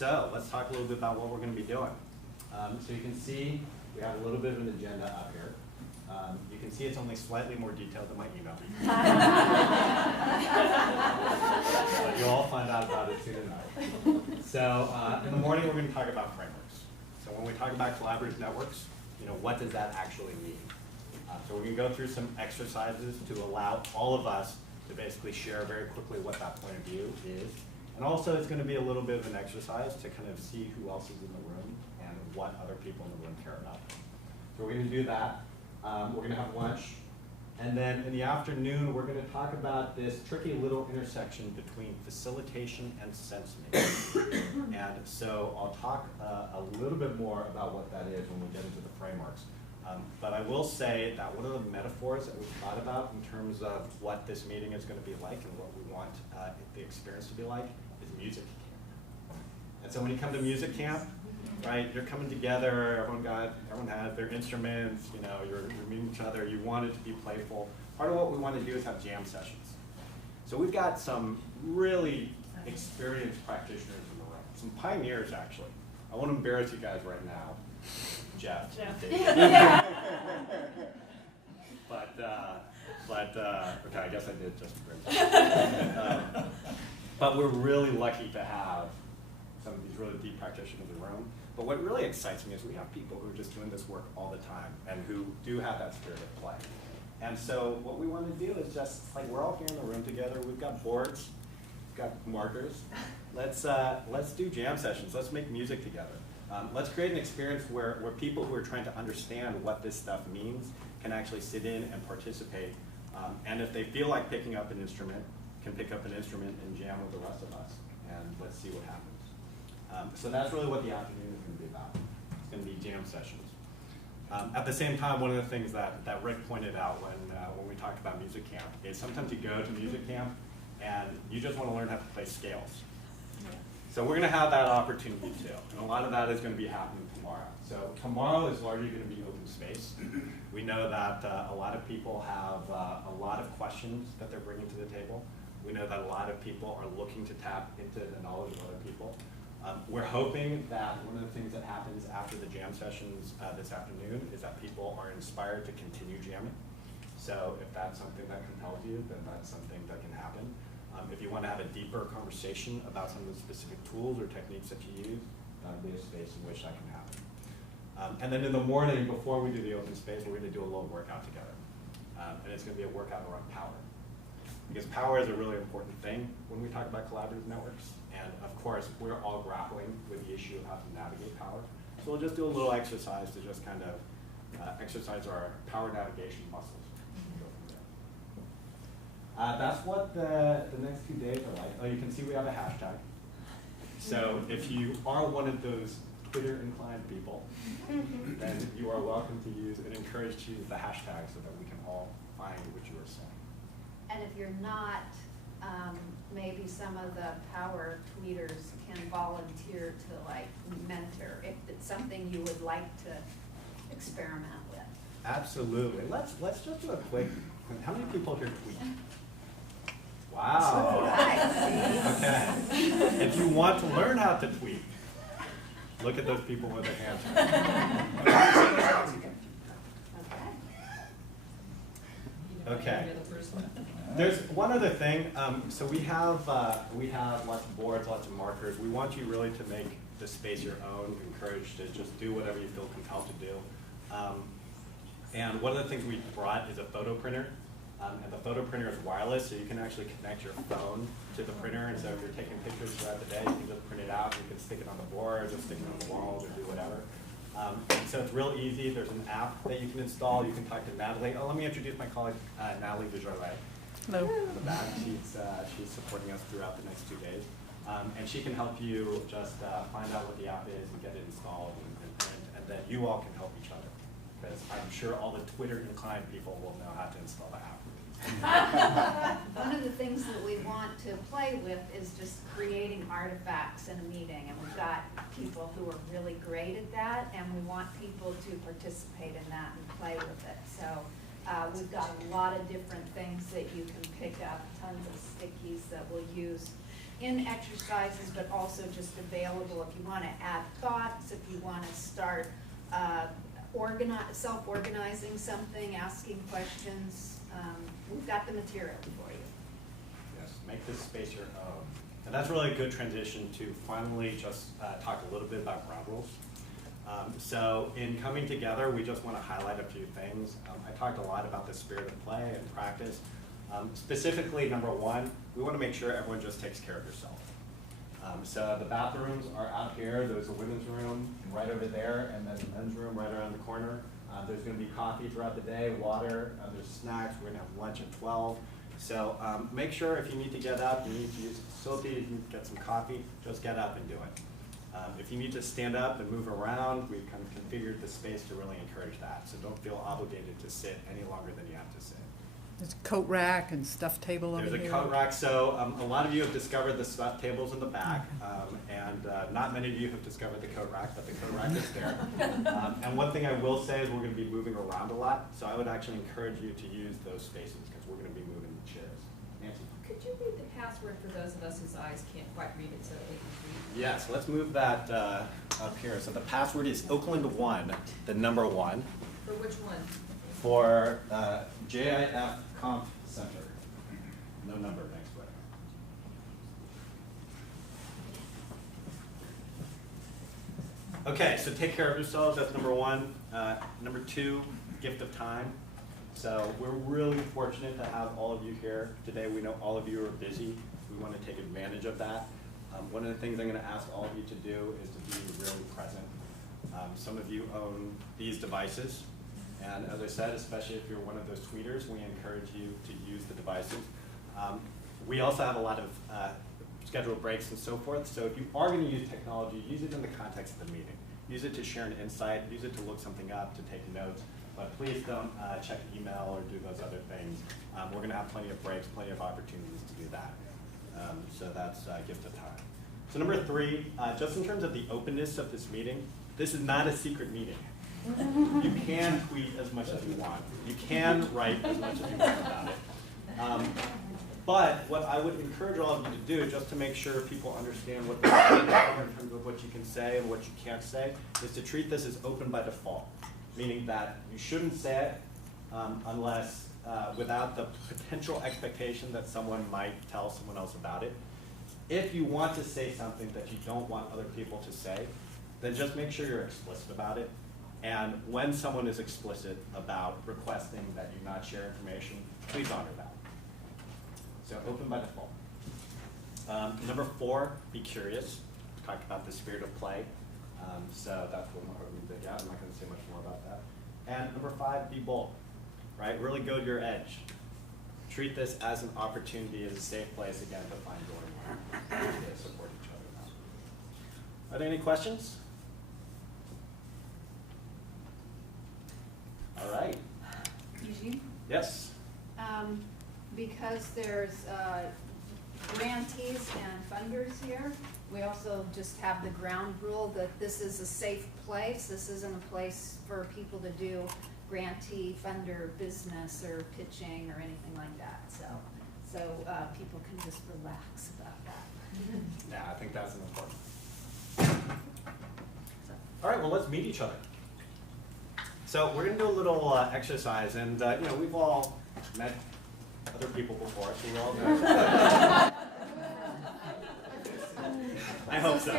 So let's talk a little bit about what we're going to be doing. So you can see we have a little bit of an agenda up here. You can see it's only slightly more detailed than my email. But you'll all find out about it soon enough. So in the morning, we're going to talk about frameworks. So when we talk about collaborative networks, what does that actually mean? So we're going to go through some exercises to allow all of us to basically share very quickly what that point of view is. And also, it's going to be a little bit of an exercise to kind of see who else is in the room and what other people in the room care about. So we're going to do that. We're going to have lunch. And then in the afternoon, we're going to talk about this tricky little intersection between facilitation and sense making. And so I'll talk a little bit more about what that is when we get into the frameworks. But I will say that one of the metaphors that we've thought about in terms of what this meeting is going to be like and what we want the experience to be like is music camp. And so when you come to music camp, right, you're coming together, everyone has their instruments, you're meeting each other, you want it to be playful. Part of what we want to do is have jam sessions. So we've got some really experienced practitioners in the room, some pioneers actually. I won't embarrass you guys right now. Jeff. Okay, I guess I did just but we're really lucky to have some of these really deep practitioners in the room. But what really excites me is we have people who are just doing this work all the time and who do have that spirit of play. And so what we want to do is just, we're all here in the room together. We've got boards, we've got markers. Let's do jam sessions. Let's make music together. Let's create an experience where people who are trying to understand what this stuff means can actually sit in and participate. And if they feel like picking up an instrument, can pick up an instrument and jam with the rest of us. And let's see what happens. So that's really what the afternoon is going to be about. It's going to be jam sessions. At the same time, one of the things that Rick pointed out when we talked about music camp is sometimes you go to music camp and you just want to learn how to play scales. So we're going to have that opportunity too, and a lot of that is going to be happening tomorrow. So tomorrow is largely going to be open space. We know that a lot of people have a lot of questions that they're bringing to the table. We know that a lot of people are looking to tap into the knowledge of other people. We're hoping that one of the things that happens after the jam sessions this afternoon is that people are inspired to continue jamming. So if that's something that compels you, then that's something that can happen. If you want to have a deeper conversation about some of the specific tools or techniques that you use, that'll be a space in which that can happen. And then in the morning, before we do the open space, we're going to do a little workout together. And it's going to be a workout around power. Because power is a really important thing when we talk about collaborative networks. And of course, we're all grappling with the issue of how to navigate power. So we'll just do a little exercise to just kind of exercise our power navigation muscles. That's what the next 2 days are like. Oh, you can see we have a hashtag. So if you are one of those Twitter-inclined people, then you are welcome to use and encouraged to use the hashtag so that we can all find what you are saying. And if you're not, maybe some of the power tweeters can volunteer to mentor if it's something you would like to experiment with. Absolutely. Let's just do a quick. How many people here tweet? Wow. Okay. If you want to learn how to tweet, look at those people with their hands. Okay. There's one other thing. So we have lots of boards, lots of markers. We want you really to make the space your own, encouraged to just do whatever you feel compelled to do. And one of the things we brought is a photo printer. And the photo printer is wireless, so you can actually connect your phone to the printer. And so if you're taking pictures throughout the day, you can just print it out. You can stick it on the board, or stick it on the walls, or do whatever. And so it's real easy. There's an app that you can install. You can talk to Natalie. Oh, let me introduce my colleague, Natalie Desjardins. Hello. In the back. She's supporting us throughout the next 2 days. And she can help you just find out what the app is and get it installed and print. And then you all can help each other. Because I'm sure all the Twitter-inclined people will know how to install the app. One of the things that we want to play with is just creating artifacts in a meeting, and we've got people who are really great at that, and we want people to participate in that and play with it. So we've got a lot of different things that you can pick up, tons of stickies that we'll use in exercises, but also just available if you want to add thoughts, if you want to start self-organizing something, asking questions. We've got the material for you. Yes, make this space your own. And that's really a good transition to finally just talk a little bit about ground rules. So in coming together, we just want to highlight a few things. I talked a lot about the spirit of play and practice. Specifically, number one, we want to make sure everyone just takes care of yourself. So the bathrooms are out here. There's a women's room right over there, and then the men's room right around the corner. There's going to be coffee throughout the day, water, there's snacks. We're going to have lunch at 12. So make sure if you need to get up, you need to use a facility, you need to get some coffee, just get up and do it. If you need to stand up and move around, we've kind of configured the space to really encourage that. So don't feel obligated to sit any longer than you have to sit. There's a coat rack and stuffed table over here. There's a coat rack. So a lot of you have discovered the stuffed tables in the back, and not many of you have discovered the coat rack, but the coat rack is there. And one thing I will say is we're going to be moving around a lot, so I would actually encourage you to use those spaces because we're going to be moving the chairs. Nancy? Could you read the password for those of us whose eyes can't quite read it so that we can read? Yes, let's move that up here. So the password is Oakland1, the number 1. For which one? For JIF Comp Center. No number next to it. Okay, so take care of yourselves, that's number 1. Number 2, gift of time. So we're really fortunate to have all of you here today. We know all of you are busy. We want to take advantage of that. One of the things I'm going to ask all of you to do is to be really present. Some of you own these devices. And as I said, especially if you're one of those tweeters, we encourage you to use the devices. We also have a lot of scheduled breaks and so forth. So if you are going to use technology, use it in the context of the meeting. Use it to share an insight. Use it to look something up, to take notes. But please don't check email or do those other things. We're going to have plenty of breaks, plenty of opportunities to do that. So that's a gift of time. So number 3, just in terms of the openness of this meeting, this is not a secret meeting. You can tweet as much as you want. You can write as much as you want about it. But what I would encourage all of you to do, just to make sure people understand what in terms of what you can say and what you can't say, is to treat this as open by default. Meaning that you shouldn't say it unless without the potential expectation that someone might tell someone else about it. If you want to say something that you don't want other people to say, then just make sure you're explicit about it. And when someone is explicit about requesting that you not share information, please honor that. So open by default. Number 4, be curious. We talked about the spirit of play. So that's what we're hoping to get. I'm not going to say much more about that. And number 5, be bold. Right? Really go to your edge. Treat this as an opportunity, as a safe place, again, to find joy and to support each other now. Are there any questions? All right. Eugene? Yes? Because there's grantees and funders here, we also just have the ground rule that this is a safe place. This isn't a place for people to do grantee, funder business or pitching or anything like that. So people can just relax about that. Yeah, I think that's an important. All right, well, let's meet each other. So we're going to do a little exercise, and you know, we've all met other people before, so we all know. I hope so.